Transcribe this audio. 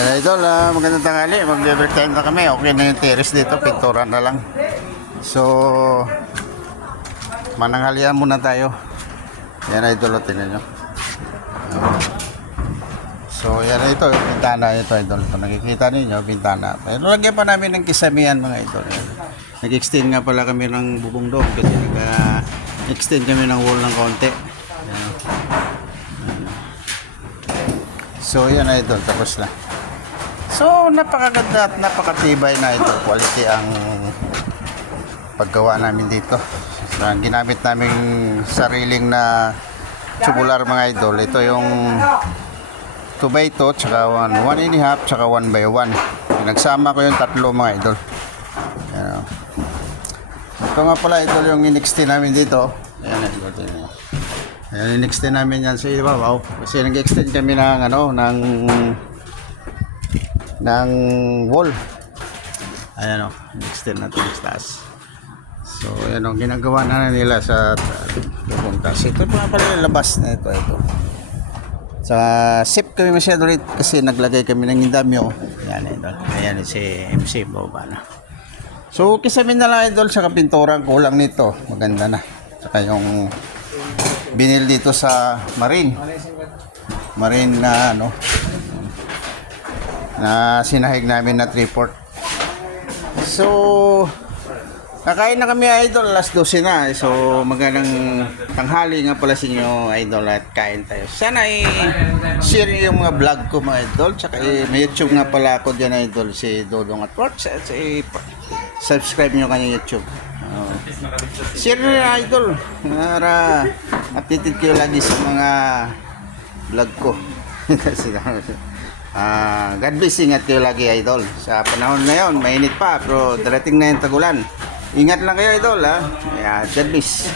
Idol, magandang tanghali. Mag-overtime na kami. Okay na yung terrace dito. Pintura na lang. So, mananghalian muna tayo. Yan idol, tingnan nyo. So, yan ito. Yung bintana ito idol. Ito, nakikita ninyo, bintana. Pero lagyan pa namin ng kisamihan mga idol. Nag-extend nga pala kami ng bubong doon kasi nag-extend kami ng wall ng konti. Yan. So, yan idol. Tapos na. So, napakaganda at napakatibay na ito. Quality ang paggawa namin dito. So, ginamit namin sariling na tubular mga idol. Ito yung 2x2, tsaka 1.5, tsaka 1x1. Nagsama ko yung tatlo mga idol. Ayan. Ito nga pala idol yung in-extend namin dito. Ayan idol. Ayan, in-extend namin yan sa ibabaw. Kasi nag-extend kami ng wall. Ayan o, extend natin sa taas. So ayan o, ginagawa na nila sa bubong taas. Ito pa pala labas na ito. Sa sip kami masyado ulit kasi naglagay kami ng indamyo. Ayan idol. Ayan si MC baba na. So kisamin na lang idol sa kapinturang kulang nito. Maganda na. Saka yung binil dito sa marine na na sinahig namin na 3/4. So kakain na kami idol, alas 12 na. So magandang tanghali nga pala sa inyo idol at kain tayo. Sana i-share yung mga vlog ko mga idol. Tsaka may YouTube nga pala ako dyan idol, si Dodong at Ports. Subscribe nyo kanyang YouTube. Share nyo na idol para updated kayo lagi sa mga vlog ko. Kasi God bless, ingat kayo lagi idol. Sa panahon ngayon, mainit pa pero darating na yung tagulan. Ingat lang kayo idol ha. God bless.